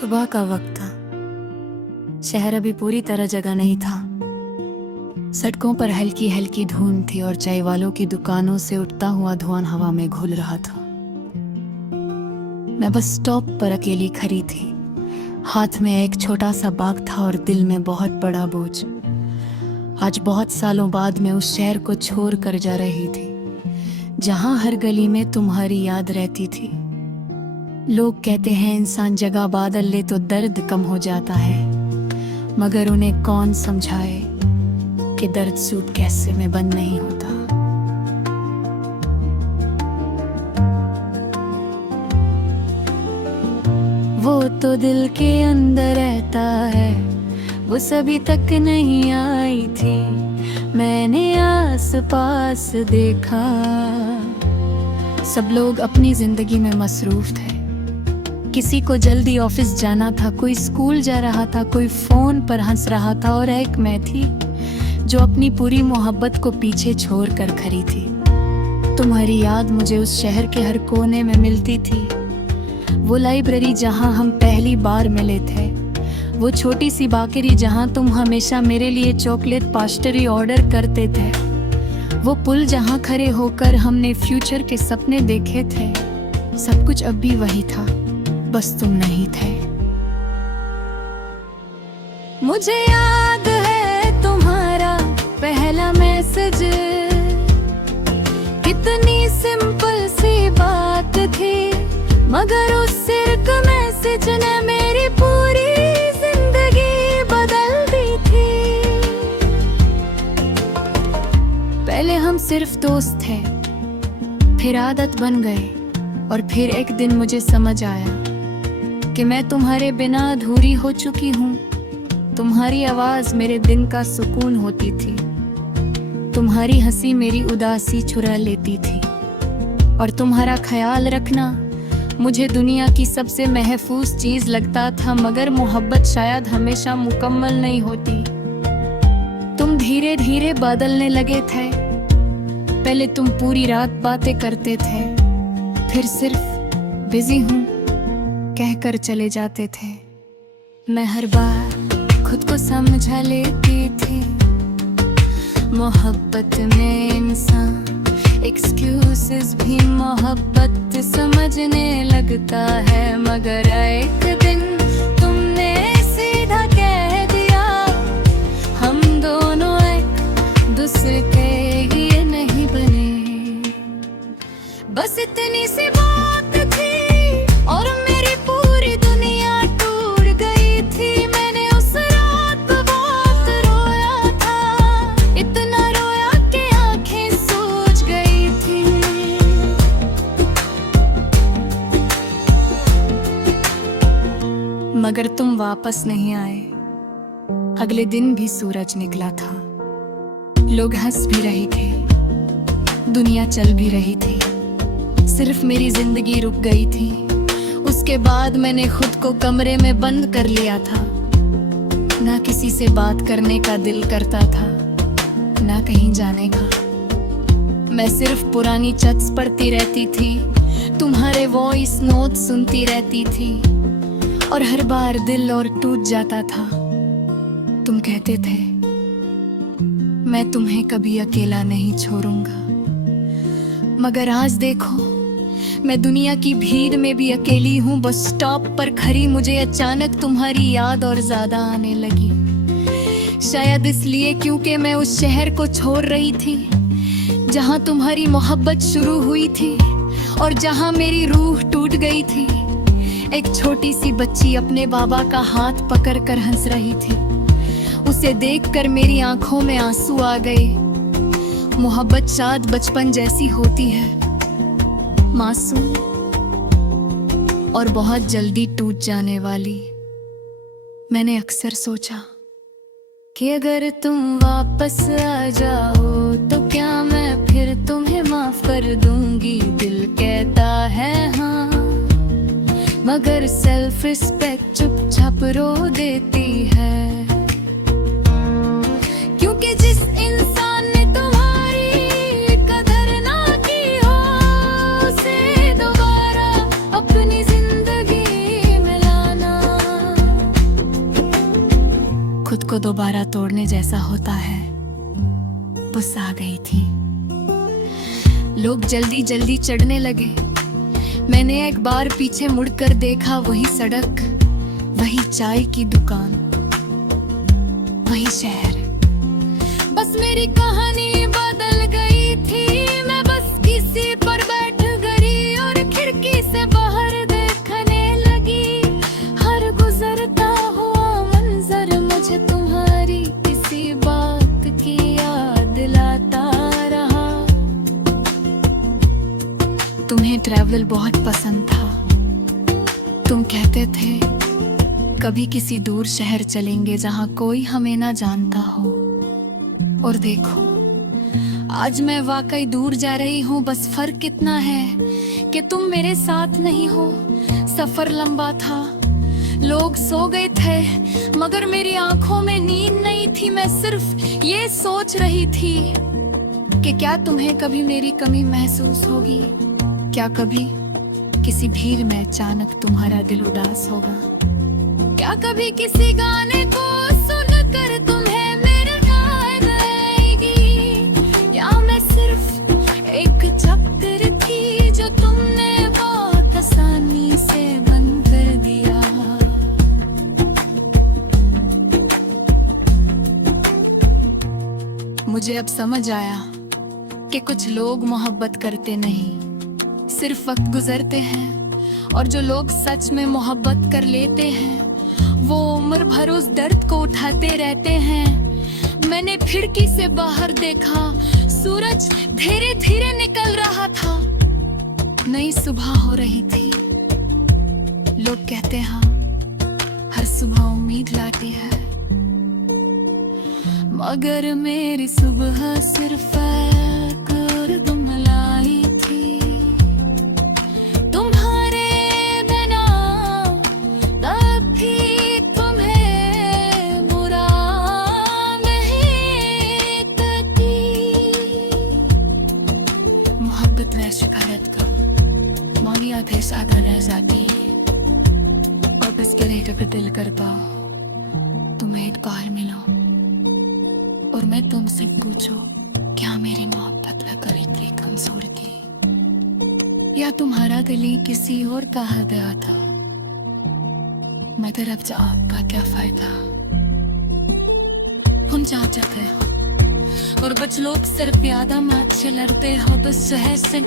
सुबह का वक्त था। शहर अभी पूरी तरह जगा नहीं था। सड़कों पर हल्की हल्की धुंध थी और चाय वालों की दुकानों से उठता हुआ धुआं हवा में घुल रहा था। मैं बस स्टॉप पर अकेली खड़ी थी। हाथ में एक छोटा सा बैग था और दिल में बहुत बड़ा बोझ। आज बहुत सालों बाद मैं उस शहर को छोड़ कर जा रही थी जहां हर गली में तुम्हारी याद रहती थी। लोग कहते हैं इंसान जगह बदल ले तो दर्द कम हो जाता है, मगर उन्हें कौन समझाए कि दर्द सूटकेस में बंद नहीं होता। वो तो दिल के अंदर रहता है, वो सभी तक नहीं आई थी। मैंने आस पास देखा, सब लोग अपनी जिंदगी में मसरूफ थे। किसी को जल्दी ऑफिस जाना था, कोई स्कूल जा रहा था, कोई फोन पर हंस रहा था, और एक मैं थी जो अपनी पूरी मोहब्बत को पीछे छोड़ कर खड़ी थी। तुम्हारी याद मुझे उस शहर के हर कोने में मिलती थी। वो लाइब्रेरी जहां हम पहली बार मिले थे, वो छोटी सी बेकरी जहां तुम हमेशा मेरे लिए चॉकलेट पेस्ट्री ऑर्डर करते थे, वो पुल जहां खड़े होकर हमने फ्यूचर के सपने देखे थे। सब कुछ अब भी वही था, बस तुम नहीं थे। मुझे याद है तुम्हारा पहला मैसेज, कितनी सिंपल सी बात थी, मगर उस सिर्फ मैसेज ने मेरी पूरी जिंदगी बदल दी थी। पहले हम सिर्फ दोस्त थे, फिर आदत बन गए, और फिर एक दिन मुझे समझ आया कि मैं तुम्हारे बिना अधूरी हो चुकी हूँ। तुम्हारी आवाज मेरे दिन का सुकून होती थी, तुम्हारी हंसी मेरी उदासी चुरा लेती थी, और तुम्हारा ख्याल रखना मुझे दुनिया की सबसे महफूज चीज लगता था। मगर मोहब्बत शायद हमेशा मुकम्मल नहीं होती। तुम धीरे धीरे बदलने लगे थे। पहले तुम पूरी रात बातें करते थे, फिर सिर्फ बिजी हूँ कहकर चले जाते थे। मैं हर बार खुद को समझा लेती थी, मोहब्बत में इंसान एक्सक्यूजेस भी मोहब्बत समझने लगता है। मगर एक दिन तुमने सीधा कह दिया, हम दोनों एक दूसरे के लिए नहीं बने। बस इतनी सी बात थी और मेरी पूरी दुनिया टूट गई थी। मैंने उस रात बहुत रोया था, इतना रोया कि आंखें सूज गई थी। मगर तुम वापस नहीं आए। अगले दिन भी सूरज निकला था, लोग हंस भी रहे थे, दुनिया चल भी रही थी, सिर्फ मेरी जिंदगी रुक गई थी। उसके बाद मैंने खुद को कमरे में बंद कर लिया था। ना किसी से बात करने का दिल करता था, ना कहीं जाने का। मैं सिर्फ पुरानी चट्स पढ़ती रहती थी, तुम्हारे वॉइस नोट सुनती रहती थी, और हर बार दिल और टूट जाता था। तुम कहते थे मैं तुम्हें कभी अकेला नहीं छोड़ूंगा, मगर आज देखो मैं दुनिया की भीड़ में भी अकेली हूँ। बस स्टॉप पर खड़ी मुझे अचानक तुम्हारी याद और ज्यादा आने लगी। शायद इसलिए क्योंकि मैं उस शहर को छोड़ रही थी जहाँ तुम्हारी मोहब्बत शुरू हुई थी और जहाँ मेरी रूह टूट गई थी। एक छोटी सी बच्ची अपने बाबा का हाथ पकड़कर हंस रही थी। उसे देखकर मेरी आंखों में आंसू आ गए। मोहब्बत शायद बचपन जैसी होती है, मासूम और बहुत जल्दी टूट जाने वाली। मैंने अक्सर सोचा कि अगर तुम वापस आ जाओ तो क्या मैं फिर तुम्हें माफ कर दूंगी। दिल कहता है हाँ, मगर सेल्फ रिस्पेक्ट चुपचाप रो देती है। क्योंकि जिस इंसान ने तुम्हारी कदर ना की हो, उसे दोबारा अपनी जिंदगी में लाना को दोबारा तोड़ने जैसा होता है, बस आ गई थी। लोग जल्दी जल्दी चढ़ने लगे। मैंने एक बार पीछे मुड़कर देखा, वही सड़क, वही चाय की दुकान, वही शहर। बस मेरी कहानी बदल गई थी। मैं बस किसी पर बैठ गई और खिड़की से बाहर देखने लगी। हर गुजरता हुआ मंजर मुझे तुम्हारी किसी बात की याद दिलाता रहा। तुम्हें ट्रैवल बहुत पसंद था। तुम कहते थे कभी किसी दूर शहर चलेंगे जहां कोई हमें ना जानता हो। और देखो, आज मैं वाकई दूर जा रही हूँ। बस फर्क इतना है कि तुम मेरे साथ नहीं हो। सफर लंबा था, लोग सो गए थे, मगर मेरी आंखों में नींद नहीं थी। मैं सिर्फ ये सोच रही थी कि क्या तुम्हें कभी मेरी कमी महसूस होगी। क्या कभी किसी भीड़ में अचानक तुम्हारा दिल उदास होगा। क्या कभी किसी गाने को सुनकर तुम्हें मेरी याद आएगी। या मैं सिर्फ एक चैप्टर थी जो तुमने बहुत आसानी से बंद कर दिया। मुझे अब समझ आया कि कुछ लोग मोहब्बत करते नहीं, सिर्फ वक्त गुजरते हैं। और जो लोग सच में मोहब्बत कर लेते हैं, वो उम्र भर उस दर्द को उठाते रहते हैं। मैंने खिड़की से बाहर देखा, सूरज धीरे धीरे निकल रहा था। नई सुबह हो रही थी। लोग कहते हैं हर सुबह उम्मीद लाती है, मगर मेरी सुबह सिर्फ एक और तुम लाई थी। तुम्हारे बिना तब भी तुम्हें बुरा नहीं करती। मोहब्बत में शिकायत का मौलिया थे सादा रह जाती। वापस करे जब दिल करता तुम्हें एक बार मिलो और मैं तुमसे पूछो, क्या मेरी मोहब्बत लगकर इतनी कमजोर थी, या तुम्हारा दिल ही किसी और का हृदय था। मगर अब जवाब का क्या फायदा। हम जा जाते हो और बच लोग सिर्फ यादा मैच लड़ते हो तो शहर से